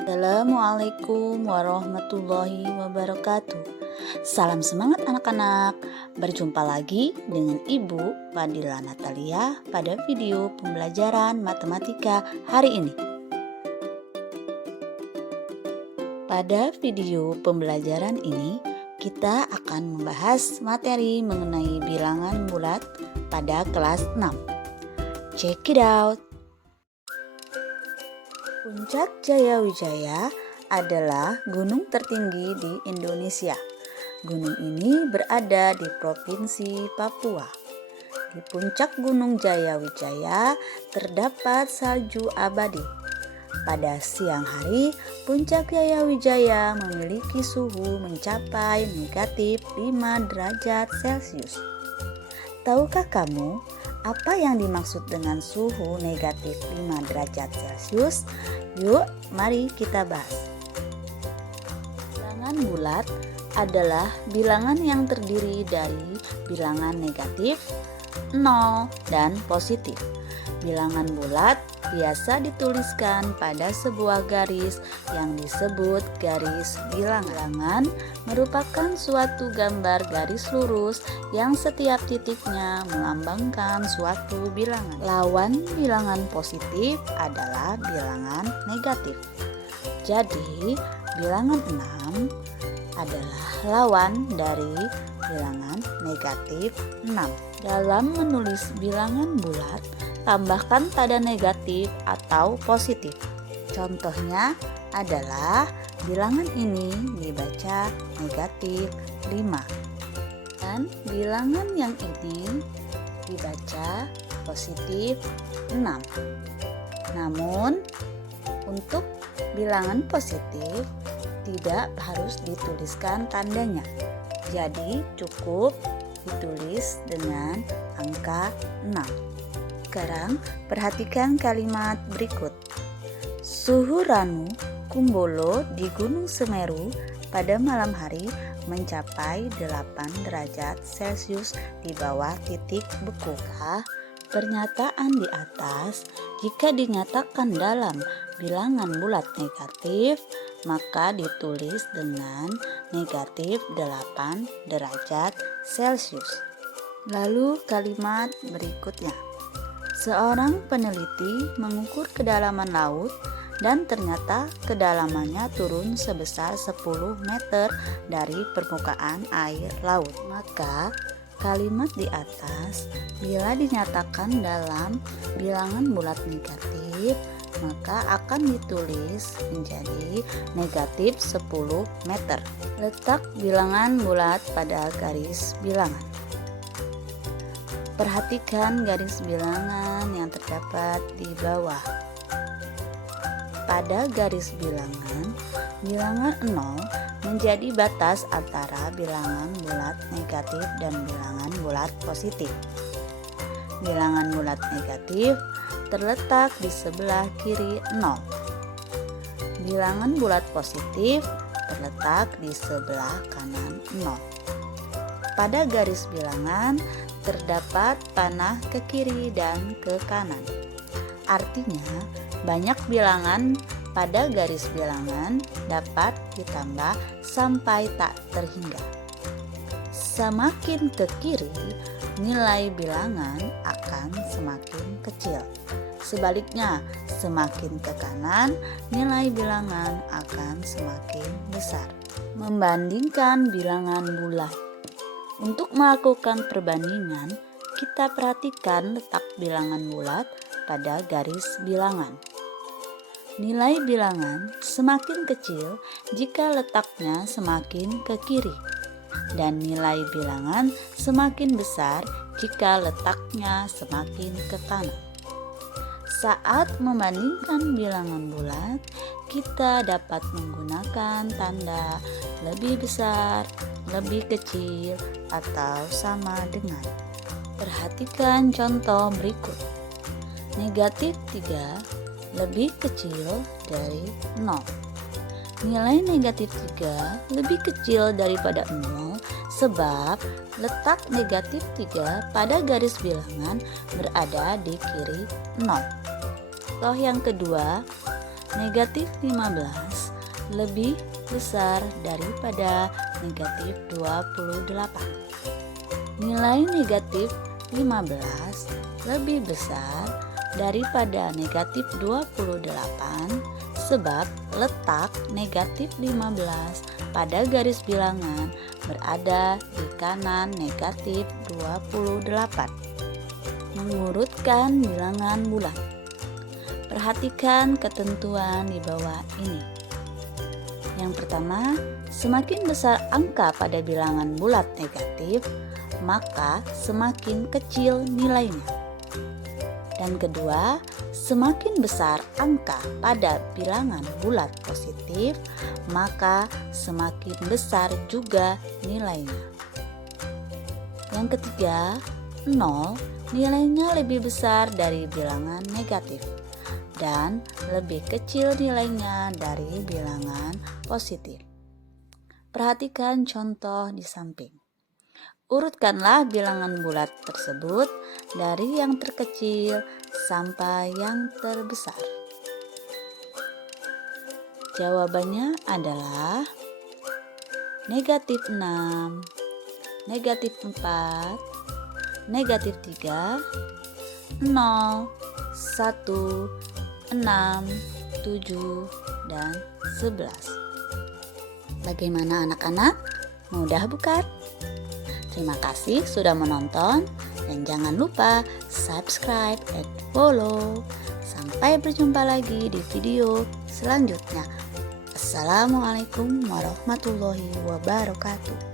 Assalamualaikum warahmatullahi wabarakatuh. Salam semangat anak-anak. Berjumpa lagi dengan Ibu Fadila Natalia pada video pembelajaran matematika hari ini. Pada video pembelajaran ini, kita akan membahas materi mengenai bilangan bulat pada kelas 6. Check it out. Puncak Jayawijaya adalah gunung tertinggi di Indonesia. Gunung ini berada di Provinsi Papua. Di puncak Gunung Jayawijaya terdapat salju abadi. Pada siang hari, puncak Jayawijaya memiliki suhu mencapai negatif 5 derajat Celcius. Tahukah kamu apa yang dimaksud dengan suhu negatif 5 derajat Celcius? Yuk, mari kita bahas. Bilangan bulat adalah bilangan yang terdiri dari bilangan negatif, 0, dan positif. Bilangan bulat biasa dituliskan pada sebuah garis yang disebut garis bilangan. Merupakan suatu gambar garis lurus yang setiap titiknya melambangkan suatu bilangan. Lawan bilangan positif adalah bilangan negatif. Jadi, bilangan 6 adalah lawan dari bilangan negatif 6. Dalam menulis bilangan bulat, tambahkan tanda negatif atau positif. Contohnya adalah bilangan ini dibaca negatif 5 dan bilangan yang ini dibaca positif 6. Namun untuk bilangan positif tidak harus dituliskan tandanya. Jadi cukup ditulis dengan angka 6. Sekarang perhatikan kalimat berikut. Suhu Ranu Kumbolo di Gunung Semeru pada malam hari mencapai 8 derajat Celcius di bawah titik beku. Pernyataan di atas jika dinyatakan dalam bilangan bulat negatif, maka ditulis dengan negatif 8 derajat Celcius. Lalu kalimat berikutnya. Seorang peneliti mengukur kedalaman laut dan ternyata kedalamannya turun sebesar 10 meter dari permukaan air laut. Maka kalimat di atas bila dinyatakan dalam bilangan bulat negatif, maka akan ditulis menjadi negatif 10 meter. Letak bilangan bulat pada garis bilangan. Perhatikan garis bilangan yang terdapat di bawah. Pada garis bilangan, bilangan 0 menjadi batas antara bilangan bulat negatif dan bilangan bulat positif. Bilangan bulat negatif terletak di sebelah kiri 0. Bilangan bulat positif terletak di sebelah kanan 0. Pada garis bilangan terdapat panah ke kiri dan ke kanan. Artinya, banyak bilangan pada garis bilangan dapat ditambah sampai tak terhingga. Semakin ke kiri, nilai bilangan akan semakin kecil. Sebaliknya, semakin ke kanan, nilai bilangan akan semakin besar. Membandingkan bilangan bulat. Untuk melakukan perbandingan, kita perhatikan letak bilangan bulat pada garis bilangan. Nilai bilangan semakin kecil jika letaknya semakin ke kiri, dan nilai bilangan semakin besar jika letaknya semakin ke kanan. Saat membandingkan bilangan bulat, kita dapat menggunakan tanda lebih besar, lebih kecil, atau sama dengan. Perhatikan contoh berikut. Negatif 3 lebih kecil dari 0. Nilai negatif 3 lebih kecil daripada 0 sebab letak negatif 3 pada garis bilangan berada di kiri 0. Contoh yang kedua, negatif 15 lebih besar daripada negatif 28. Nilai negatif 15 lebih besar daripada negatif 28 sebab letak negatif 15 pada garis bilangan berada di kanan negatif 28. Mengurutkan bilangan bulat. Perhatikan ketentuan di bawah ini. Yang pertama, semakin besar angka pada bilangan bulat negatif, maka semakin kecil nilainya. Dan kedua, semakin besar angka pada bilangan bulat positif, maka semakin besar juga nilainya. Yang ketiga, 0 nilainya lebih besar dari bilangan negatif dan lebih kecil nilainya dari bilangan positif. Perhatikan contoh di samping. Urutkanlah bilangan bulat tersebut dari yang terkecil sampai yang terbesar. Jawabannya adalah negatif 6, negatif 4, negatif 3, 0, 1, 6, 7, dan 11. Bagaimana anak-anak? Mudah bukan? Terima kasih sudah menonton dan jangan lupa subscribe and follow. Sampai berjumpa lagi di video selanjutnya. Assalamualaikum warahmatullahi wabarakatuh.